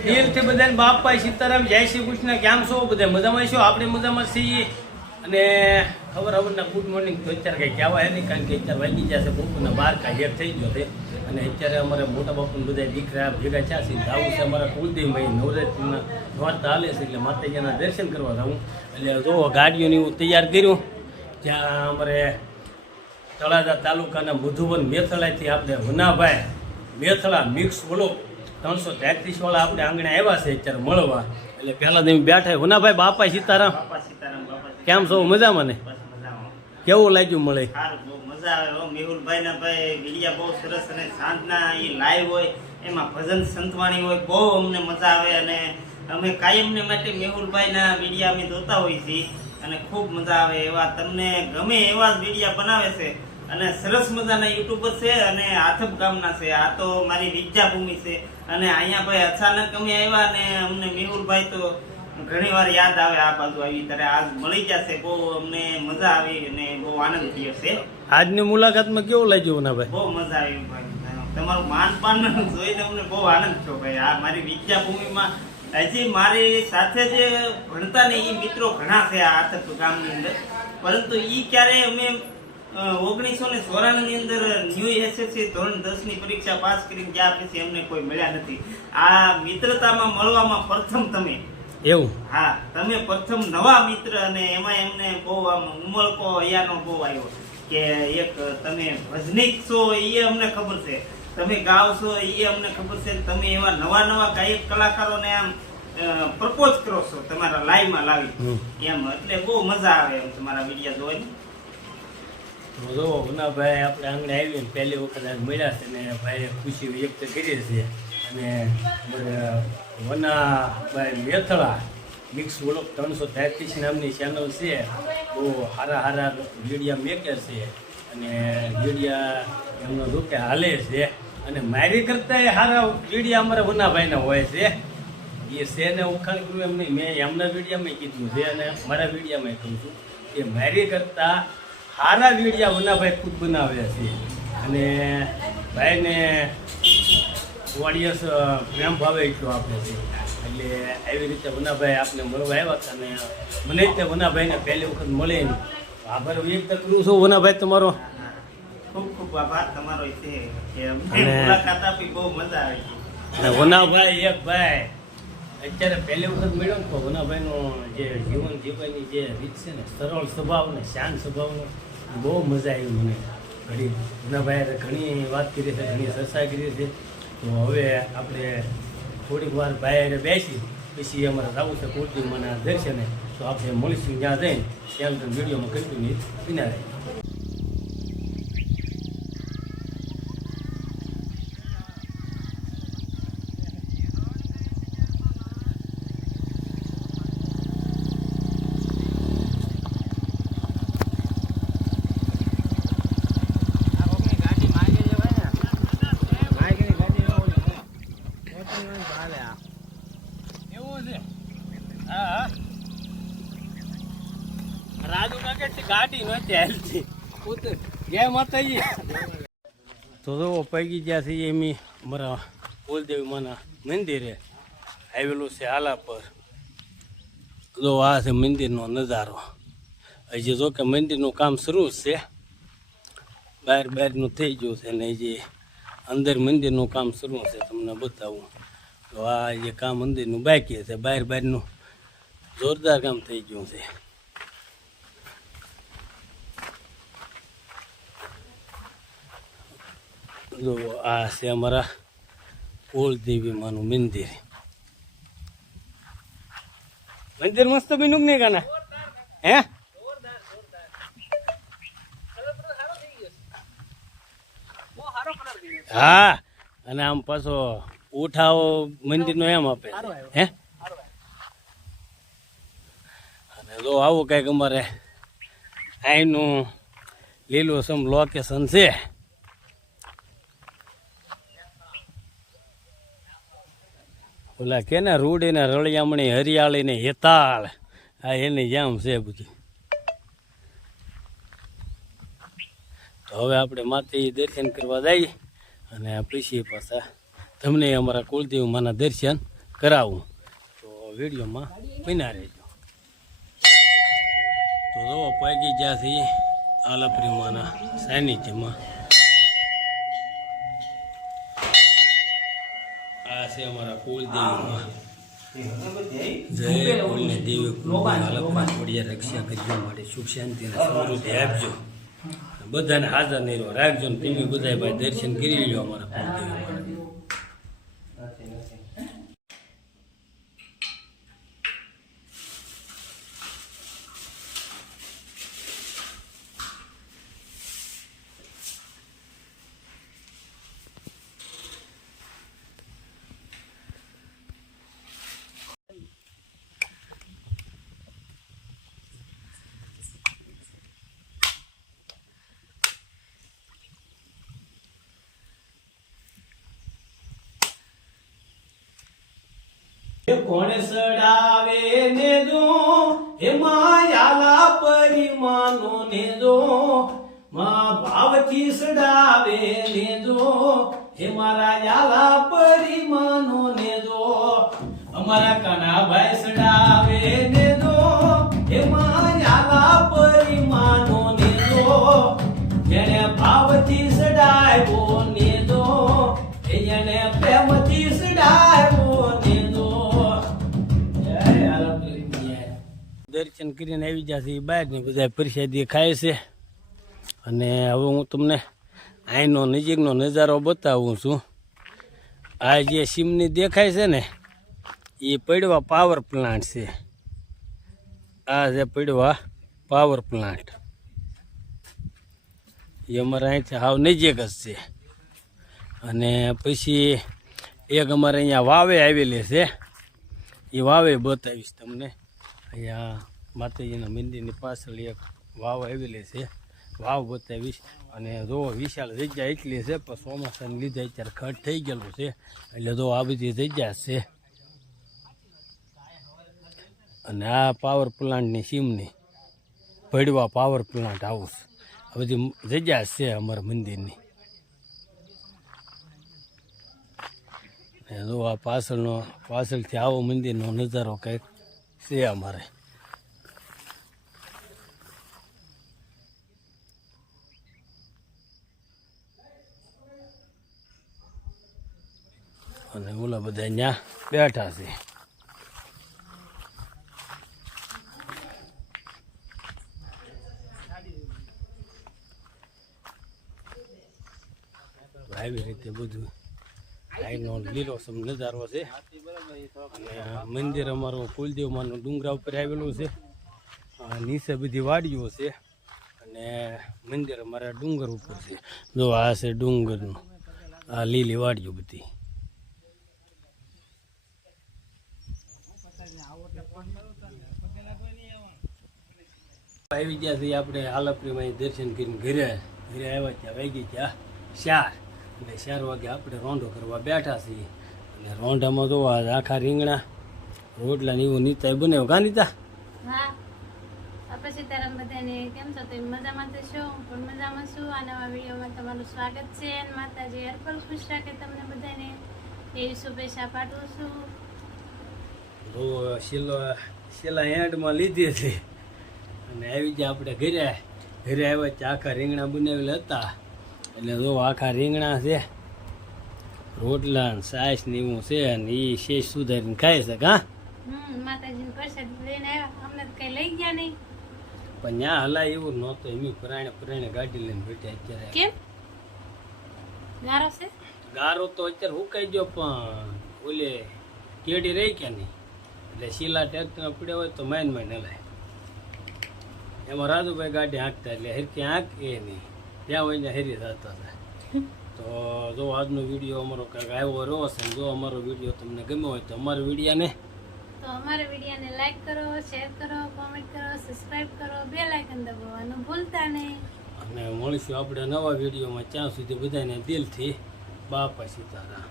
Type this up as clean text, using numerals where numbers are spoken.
દિલથી બધાને બાપા સીતારામ જય શ્રી કૃષ્ણ. કેમ છો બધા? મજામાં છો? આપણે મજામાં છીએ. અને ખબરના ગુડ મોર્નિંગ તો અત્યારે કંઈ કહેવાય નહીં, કારણ કે અત્યારે વાગી જશે બપોરના 12 કાંઈ હેર થઈ ગયો છે. અને અત્યારે અમારે મોટા બાપુને બધા દીકરા ભેગા થયા છે. જવું છે અમારા કુલદેવભાઈ નવરાત્રિના નોરતા હાલે છે, એટલે માતાજીના દર્શન કરવા જવું. એટલે જો ગાડીઓને એવું તૈયાર કર્યું. જ્યાં અમારે તળાજા તાલુકાના મધુવન મેથળાથી આપણે વનાભાઈ મેથળા મિક્સ બોલો 333 વાળા આપણે આંગણે આવ્યા છે અત્યારે મળવા. એટલે પહેલાં તમે બેઠા વનાભાઈ બાપા સીતારામ. કેમ છો? મજામાં ને? કેવું લાગ્યું મળે? મજા આવે. મેહુલભાઈ ના ભાઈ વિડિયા બહુ સરસ અને સાંજના એ લાઈવ હોય એમાં ભજન સંતવાણી હોય, બહુ અમને મજા આવે. અને અમે કાયમને માટે મેહુલભાઈ ના વિડિયા અમે જોતા હોઈએ છીએ અને ખૂબ મજા આવે. એવા તમને ગમે એવા જ વિડિયા બનાવે છે અને સરસ મજાના યુટ્યુબર છે અને આથપ ગામના છે. આ તો મારી વિદ્યાભૂમિ છે. અને અહીંયા ભાઈ અચાનક અમે આવ્યા અને અમને મેહુલભાઈ તો ઘણી વાર યાદ આવે આ બાજુ આવી ત્યારે આજ મળી જશે. બહુ અમને મજા આવી અને બહુ આનંદ થયો છે. આજની મુલાકાતમાં કેવું લાગ્યું ના ભાઈ? બહુ મજા આવી ભાઈ. તમારું માનપાન જોઈને અમને બહુ આનંદ થયો ભાઈ. આ મારી વિદ્યાભૂમિમાં હજી મારી સાથે જે ભણતા ને એ મિત્રો ઘણા છે આ આથપ ગામની અંદર, પરંતુ એ ક્યારે અમે 1994 ની અંદર ન્યૂ એસએસસી ધોરણ 10 ની પરીક્ષા પાસ કરીને ગયા પછી અમને કોઈ મળ્યા નથી. આ મિત્રતામાં મળવામાં પ્રથમ તમે એવું? હા, તમે પ્રથમ નવા મિત્ર. અને એમાં એમને બહુ આમ ઉમળકો અહીંયાનો બહુ આવ્યો કે એક તમે ભજનીક છો એ અમને ખબર છે, તમે ગાવ છો એ અમને ખબર છે, તમે એવા નવા નવા ગાયક કલાકારોને આમ પ્રપોઝ કરો છો તમારા લાઈવમાં લાવી એમ. એટલે બહુ મજા આવે એમ તમારા વિડીયો જોઈને. જો વનાભાઈ આપણે આંગણે આવીને પહેલી વખત મળ્યા છે ને ભાઈ ખુશી વ્યક્ત કરી છે. અને વનાભાઈ મેથળા મિક્સ વ્લોગ 333 નામની ચેનલ છે. બહુ સારા વિડીયા મેકર છે અને વિડીયા એમનો રૂપે હાલે છે. અને મારી કરતાં એ સારા વિડીયા અમારા વનાભાઈના હોય છે. એ છે ને ઉખાણ કર્યું એમ નહીં, મેં એમના વિડીયામાં કીધું છે અને મારા વિડીયામાં કહું છું કે મારી કરતાં સારા વિડીયા વનાભાઈ ખુદ બનાવ્યા છે. અને ભાઈને ઓડિયન્સ પ્રેમ ભાવે એટલો આપે છે. એટલે આવી રીતે વનાભાઈ આપને મળવા આવ્યા હતા અને મને તે વનાભાઈને પહેલી વખત મળે આભાર વ્યક્ત કરું છું વનાભાઈ તમારો. ખૂબ ખૂબ આભાર તમારો છે કે અમને મુલાકાત આપી, બહુ મજા આવી. અને વનાભાઈ એક ભાઈ અત્યારે પહેલી વખત મળ્યો ને તો વનાભાઈનો જે જીવન જીવવાની જે રીત છે ને, સરળ સ્વભાવ ને શાંત સ્વભાવનો, બહુ મજા આવી મને. ઘણી વનાભાઈ ઘણી વાત કરી છે, ઘણી ચર્ચા કરી છે. તો હવે આપણે થોડીક વાર ભાઈ બેસી પછી અમારે જવું છે કુલદેવમાંના દર્શને. તો આપણે મળીશું ત્યાં જઈને ત્યાં વિડીયોમાં કન્ટિન્યુ બિના રહે. રાજુ કાકે ગાડી નહોતી હાલતી જય માતાજી. તો પૈકી ગયા છે એમ અમારા કુલદેવી માના મંદિરે આવેલું છે આલા પર. તો આ છે મંદિરનો નજારો. હજી જો કે મંદિરનું કામ શરૂ છે, બહારનું થઈ ગયું છે ને હજી અંદર મંદિરનું કામ શરૂ છે. તમને બતાવું તો આ જે કામ મંદિરનું બાકી છે, બહારનું જોરદાર કામ થઈ ગયું છે. જો આ છે અમારા કુલદેવી માનું મંદિર. મંદિર મસ્ત બન્યું નહીં કાના? હે હા. અને આમ પાછો ઉઠાવો મંદિરનો એમ આપે હે. અને જો આવું કંઈક અમારે અહીંનું લીલુંછમ લોકેશન છે. ઓલા કે ને રૂડીને રળિયામણી હરિયાળીને હેતાળ, આ એની જેમ છે બધું. તો હવે આપણે માતાજી દર્શન કરવા જઈએ અને પછી પાછા તમને અમારા કુલદેવ માના દર્શન કરાવું. તો વિડીયોમાં બન્યા રહેજો. તો જો પગી જ્યાંથી આલપરીમાના સાનિધ્યમાં આ છે અમારા કુળદેવીમાં. જય કુળની દેવી કુળદેવી રક્ષા કરજો, માટે સુખ શાંતિ અને સમૃદ્ધિ આપજો. બધાને હાજર નહીં રહો રાખજો ને તમે બધા ભાઈ દર્શન કરી લો અમારા કુળદેવી. કોણ સડાવે ને જો હે માયાલા પરિમાનો ને જો મા ભાવથી સડાવે ને જો હે મારા યાલા પરિમાનો ને જો અમારા કાનાભાઈ સડાવે ને જો હે માયાલા પરિમાનો ને જો જેને ભાવથી સડાવ્યો ને જો એને પ્રેમથી સડાવ્યો ને દર્શન કરીને આવી જશે બહાર ને બધા પ્રસાદી ખાય છે. અને હવે હું તમને અહીંનો નજીકનો નજારો બતાવું છું. આ જે સીમની દેખાય છે ને એ પડવા પાવર પ્લાન્ટ છે. આ જે પડવા પાવર પ્લાન્ટ એ અમારા અહીંથી હાવ નજીક જ છે. અને પછી એક અમારે અહીંયા વાવે આવેલી છે, એ વાવે બતાવીશ તમને. અહીંયા માતાજીના મંદિરની પાછળ એક વાવ આવેલી છે, વાવ બતાવીશ. અને જો વિશાળ જગ્યા એટલી છે, પણ ચોમાસાને લીધે અત્યારે ખડ થઈ ગયેલું છે, એટલે જો આ બધી જગ્યા છે. અને આ પાવર પ્લાન્ટની સીમની પડવા પાવર પ્લાન્ટ હાઉસ આ બધી જગ્યા છે અમારા મંદિરની. જો આ પાછળથી આવો મંદિરનો નજારો કંઈક છે અમારે. અને ઓલા બધા અહીંયા બેઠા છે. આવી રીતે બધું અહીંનો લીલોસમ નજારો છે. અને મંદિર અમારું કુલદેવમાંનું ડુંગરા ઉપર આવેલું છે. નીચે બધી વાડીઓ છે અને મંદિર અમારા ડુંગર ઉપર છે. જો આ છે ડુંગરનું, આ લીલી વાડીઓ બધી. આવી ગયા છીએ આપણે આલપરીમાં દર્શન કરીને ઘરે આવ્યા ત્યાં વાગી ગયા 4. એટલે 4 વાગે આપણે રોંઢો કરવા બેઠા છીએ. અને રોંઢામાં તો આખા રીંગણા રોટલા ને એવું નીતા બનાવ્યો. કા નીતા? હા, આપણે સીતારામ બધાને કેમ છો? તો મજામાં તો છો? હું પણ મજામાં છું. આ નવા વિડીયોમાં તમારું સ્વાગત છે. અને માતાજી હરપલ ખુશ રાખે તમને બધાને એવી શુભેચ્છા પાઠવું છું. તો છેલ્લા એન્ડમાં લીધી છે. અને આવી ગયા આપણે ઘરે આવ્યા ત્યાં આખા રીંગણા બનાવેલા હતા. એટલે જો આખા રીંગણા છે, રોટલા ને સાસ ને એવું છે, અને એ શેષ સુધારીને ખાય છે. કા માતાજીને પ્રસાદ લઈને આવ્યા, અમને તો કઈ લઈ ગયા નહીં. પણ ત્યાં હલાય એવું નહોતું. એમ પરાણે ગાડી લઈને બેઠા. અત્યારે કેમ ગારો છે? ગારો તો અત્યારે હુકાઈ ગયો, પણ ઓલે કેડી રહી કે નહીં, એટલે શીલા ટ્રેક્ટર પડ્યા હોય તો માઇન હલાય. એમાં રાજુભાઈ ગાડી હાંકતા, એટલે હેરકી હાંક એ નહીં, ત્યાં હોય ને હેરી થતા હતા. તો જો આજનો વિડીયો અમારો કંઈક આવ્યો રહ્યો છે. જો અમારો વિડીયો તમને ગમ્યો હોય તો અમારા વિડીયાને લાઈક કરો, શેર કરો, કોમેન્ટ કરો, સબસ્ક્રાઇબ કરો, બેલ આઇકન દબાવવાનું ભૂલતા નહીં. અને મળીશું આપણે નવા વિડીયોમાં. ત્યાં સુધી બધાને દિલથી બાપા સીતારામ.